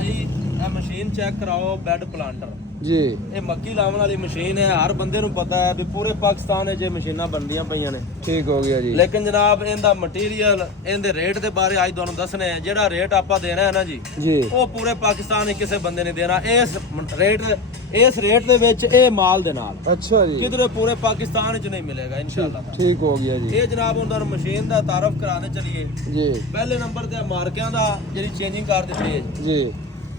ਭਾਈ ਇਹ machine check ਕਰਾਓ bed planter ਜੀ। ਇਹ ਮੱਕੀ ਲਾਉਣ ਵਾਲੀ ਮਸ਼ੀਨ ਹੈ। ਹਰ ਬੰਦੇ ਨੂੰ ਪਤਾ ਹੈ ਵੀ ਪੂਰੇ ਪਾਕਿਸਤਾਨ ਵਿੱਚ ਇਹ ਮਸ਼ੀਨਾਂ ਬਣਦੀਆਂ ਪਈਆਂ ਨੇ। ਠੀਕ ਹੋ ਗਿਆ ਜੀ। ਲੇਕਿਨ ਜਨਾਬ ਇਹਦਾ ਮਟੀਰੀਅਲ ਇਹਦੇ ਰੇਟ ਦੇ ਬਾਰੇ ਅੱਜ ਤੁਹਾਨੂੰ ਦੱਸਣੇ ਹੈ। ਜਿਹੜਾ ਰੇਟ ਆਪਾਂ ਦੇਣਾ ਹੈ ਨਾ ਜੀ ਉਹ ਪੂਰੇ ਪਾਕਿਸਤਾਨ ਵਿੱਚ ਕਿਸੇ ਬੰਦੇ ਨੇ ਦੇਣਾ। ਇਸ ਰੇਟ ਦੇ ਵਿੱਚ ਇਹ ਮਾਲ ਦੇ ਨਾਲ ਅੱਛਾ ਜੀ ਕਿਧਰੇ ਪੂਰੇ ਪਾਕਿਸਤਾਨ ਵਿੱਚ ਨਹੀਂ ਮਿਲੇਗਾ ਇਨਸ਼ਾਅੱਲਾ। ਠੀਕ ਹੋ ਗਿਆ ਜੀ। ਇਹ ਜਨਾਬ ਉਹਨਾਂ ਨੂੰ ਮਸ਼ੀਨ ਦਾ ਤਾਰਫ ਕਰਾਣੇ ਚੱਲੀਏ ਜੀ। ਪਹਿਲੇ ਨੰਬਰ ਤੇ ਮਾਰਕਿਆਂ ਦਾ ਜਿਹੜੀ ਚੇਂਜਿੰਗ ਕਰ ਦਿੱਤੀ ਹੈ ਜੀ।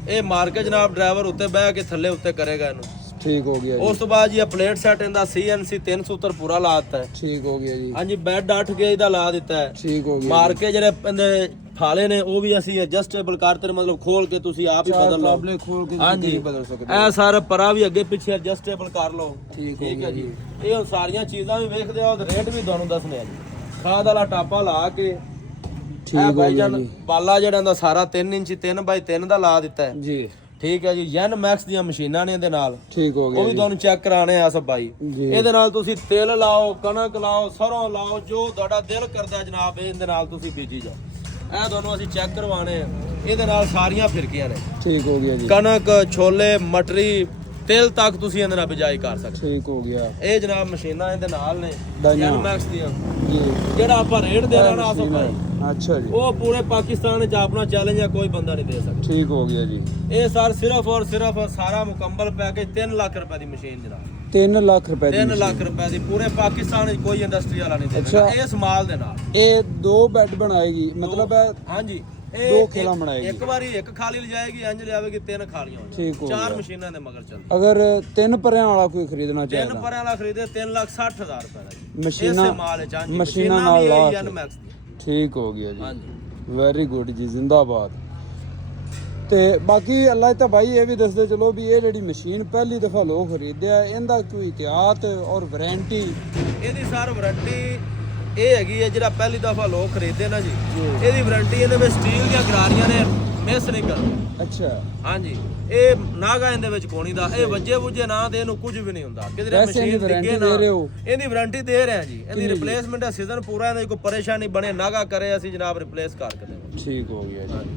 ਇਹ ਮਾਰਕੇ ਜਨਾਬ ਡਰਾਈਵਰ ਉੱਤੇ ਬਹਿ ਕੇ ਥੱਲੇ ਉੱਤੇ ਕਰੇਗਾ ਇਹਨੂੰ। ਠੀਕ ਹੋ ਗਿਆ ਜੀ। ਉਸ ਤੋਂ ਬਾਅਦ ਜੀ ਇਹ ਪਲੇਟ ਸੈਟ ਇਹਦਾ CNC 3 ਸੂਤਰ ਪੂਰਾ ਲਾ ਦਿੱਤਾ ਹੈ। ਠੀਕ ਹੋ ਗਿਆ ਜੀ। ਹਾਂਜੀ ਬੈੱਡ 8 ਗੇਜ ਦਾ ਲਾ ਦਿੱਤਾ ਹੈ। ਠੀਕ ਹੋ ਗਿਆ। ਮਾਰਕੇ ਜਿਹੜੇ ਇਹਦੇ ਫਾਲੇ ਨੇ ਉਹ ਵੀ ਅਸੀਂ ਐਡਜਸਟੇਬਲ ਕਰਤੇ, ਮਤਲਬ ਖੋਲ ਕੇ ਤੁਸੀਂ ਆਪ ਹੀ ਬਦਲ ਲਓ। ਖੋਲ ਕੇ ਹਾਂਜੀ ਬਦਲ ਸਕਦੇ ਇਹ ਸਾਰਾ ਪਰਾ ਵੀ ਅੱਗੇ ਪਿੱਛੇ ਐਡਜਸਟੇਬਲ ਕਰ ਲਓ। ਠੀਕ ਹੈ ਜੀ। ਇਹ ਹੁਣ ਸਾਰੀਆਂ ਚੀਜ਼ਾਂ ਵੀ ਵੇਖਦੇ ਹੋ ਤੇ ਰੇਟ ਵੀ ਤੁਹਾਨੂੰ ਦੱਸਣੇ ਆ ਜੀ। ਖਾਦ ਵਾਲਾ ਟਾਪਾ ਲਾ ਕੇ ਠੀਕ ਹੋ ਗਿਆ ਜੀ। ਪਾਲਾ ਜਿਹੜਾ ਇਹਦਾ ਸਾਰਾ 3 ਇੰਚ 3x3 ਦਾ ਲਾ ਦਿੱਤਾ ਹੈ ਜੀ। ਠੀਕ ਹੈ ਜੀ। ਯਨ ਮੈਕਸ ਦੀਆਂ ਮਸ਼ੀਨਾਂ ਨੇ ਇਹਦੇ ਨਾਲ। ਠੀਕ ਹੋ ਗਿਆ। ਉਹ ਵੀ ਤੁਹਾਨੂੰ ਚੈੱਕ ਕਰਾਣੇ ਆ ਸਭ ਭਾਈ। ਇਹਦੇ ਨਾਲ ਤੁਸੀਂ ਤਿਲ ਲਾਓ, ਕਣਕ ਲਾਓ, ਸਰੋਂ ਲਾਓ, ਜੋ ਤੁਹਾਡਾ ਦਿਲ ਕਰਦਾ ਜਨਾਬ ਇਹਦੇ ਨਾਲ ਤੁਸੀਂ ਬੀਜੀ ਜਾਓ। ਇਹ ਤੁਹਾਨੂੰ ਅਸੀਂ ਚੈੱਕ ਕਰਵਾਣੇ ਆ। ਇਹਦੇ ਨਾਲ ਸਾਰੀਆਂ ਫਿਰਕੀਆਂ ਨੇ। ਠੀਕ ਹੋ ਗਿਆ ਜੀ। ਕਣਕ, ਛੋਲੇ, ਮਟਰੀ, ਤਿਲ ਤੱਕ ਤੁਸੀਂ ਇਹਦੇ ਨਾਲ ਬਿਜਾਈ ਕਰ ਸਕਦੇ। ਠੀਕ ਹੋ ਗਿਆ। ਇਹ ਜਨਾਬ ਮਸ਼ੀਨਾਂ ਇਹਦੇ ਨਾਲ ਨੇ ਯਨ ਮੈਕਸ ਦੀਆਂ। ਜੀ। ਜਿਹੜਾ ਆਪਾਂ ਰੇਟ ਦੇ ਦੇਣਾ ਆ ਸਭ ਭਾਈ ਅੱਛਾ ਜੀ। ਉਹ ਪੂਰੇ ਪਾਕਿਸਤਾਨ ਵਿੱਚ ਆਪਣਾ ਚੈਲੰਜ ਹੈ, ਕੋਈ ਬੰਦਾ ਨਹੀਂ ਦੇ ਸਕਦਾ। ਠੀਕ ਹੋ ਗਿਆ ਜੀ। ਇਹ ਸਰ ਸਿਰਫ ਔਰ ਸਿਰਫ ਸਾਰਾ ਮੁਕੰਮਲ ਪੈਕੇਜ 3 ਲੱਖ ਰੁਪਏ ਦੀ ਮਸ਼ੀਨ ਜਨਾਬ। 3 ਲੱਖ ਰੁਪਏ ਦੀ। 3 ਲੱਖ ਰੁਪਏ ਦੀ ਪੂਰੇ ਪਾਕਿਸਤਾਨ ਵਿੱਚ ਕੋਈ ਇੰਡਸਟਰੀ ਵਾਲਾ ਨਹੀਂ ਦੇ ਸਕਦਾ ਇਸ ਮਾਲ ਦੇ ਨਾਲ। ਇਹ 2 ਬੈੱਡ ਬਣਾਏਗੀ ਮਤਲਬ ਹਾਂਜੀ। ਦੋ ਖੇਲਾ ਬਣਾਏਗੀ। ਇੱਕ ਵਾਰੀ ਇੱਕ ਖਾਲੀ ਲਿਜਾਏਗੀ, ਇੰਜ ਲਿਆਵੇਗੀ 3 ਖਾਲੀਆਂ ਹੋ ਠੀਕ ਹੋ ਗਿਆ। 4 ਮਸ਼ੀਨਾਂ ਦੇ ਮਗਰ ਚੱਲਦੀ। ਅਗਰ 3 ਪਰਿਆਂ ਵਾਲਾ ਕੋਈ ਖਰੀਦਣਾ 3 ਚਾਹੇ ਪਰਿਆਂ ਵਾਲਾ ਖਰੀਦੇ 3,60,000 ਰੁਪਏ ਦਾ ਜੀ। ਮਸ਼ੀਨਾਂ ਇਸੇ ਮਾਲ ਚ ਹਾਂਜੀ ਮਸ਼ੀਨਾਂ ਨਾਲ ਲਾ ਯਨ ਮੈਕਸ ਦੀ। ਠੀਕ ਹੋ ਗਿਆ ਜੀ। ਹਾਂਜੀ ਵੈਰੀ ਗੁੱਡ ਜੀ, ਜ਼ਿੰਦਾਬਾਦ। ਤੇ ਬਾਕੀ ਅੱਲਾਹ ਤਾਂ ਭਾਈ ਇਹ ਵੀ ਦੱਸਦੇ ਚਲੋ ਵੀ ਇਹ ਜਿਹੜੀ ਮਸ਼ੀਨ ਪਹਿਲੀ ਦਫਾ ਲੋਕ ਖਰੀਦਿਆ ਇਹਦਾ ਕੋਈ ਇਤਿਹਾਤ ਔਰ ਵਾਰੰਟੀ? ਇਹਦੀ ਸਰ ਵਾਰੰਟੀ ਇਹ ਹੈਗੀ ਹੈ ਜਿਹੜਾ ਪਹਿਲੀ ਦਫਾ ਲੋਕ ਖਰੀਦਦੇ ਨਾ ਜੀ ਇਹਦੀ ਵਾਰੰਟੀ ਇਹਦੇ ਵਿੱਚ ਸਟੀਲ ਦੀਆਂ ਗਰਾਰੀਆਂ ਨੇ ਮਿਸ ਨਹੀਂ ਕਰਦੀ। ਅੱਛਾ। ਹਾਂਜੀ। ਇਹ ਨਾਗਾ ਇਹਦੇ ਵਿੱਚ ਕੋਣੀ ਦਾ ਇਹ ਵੱਜੇ ਵੁੱਜੇ ਨਾ ਤੇ ਇਹਨੂੰ ਕੁਝ ਵੀ ਨਹੀਂ ਹੁੰਦਾ। ਕਿਧਰੇ ਮਸ਼ੀਨ ਡਿੱਗੇ ਨਾ ਇਹਦੀ ਵਾਰੰਟੀ ਦੇ ਰਹੇ ਹਾਂ ਜੀ। ਇਹਦੀ ਰਿਪਲੇਸਮੈਂਟ ਹੈ ਸੀਜ਼ਨ ਪੂਰਾ, ਇਹਦੀ ਕੋਈ ਪਰੇਸ਼ਾਨੀ ਬਣੇ ਨਾਗਾ ਕਰੇ ਅਸੀਂ ਜਨਾਬ ਰਿਪਲੇਸ ਕਰ ਕੇ ਦੇਵਾਂਗੇ। ਠੀਕ ਹੋ ਗਿਆ ਜੀ।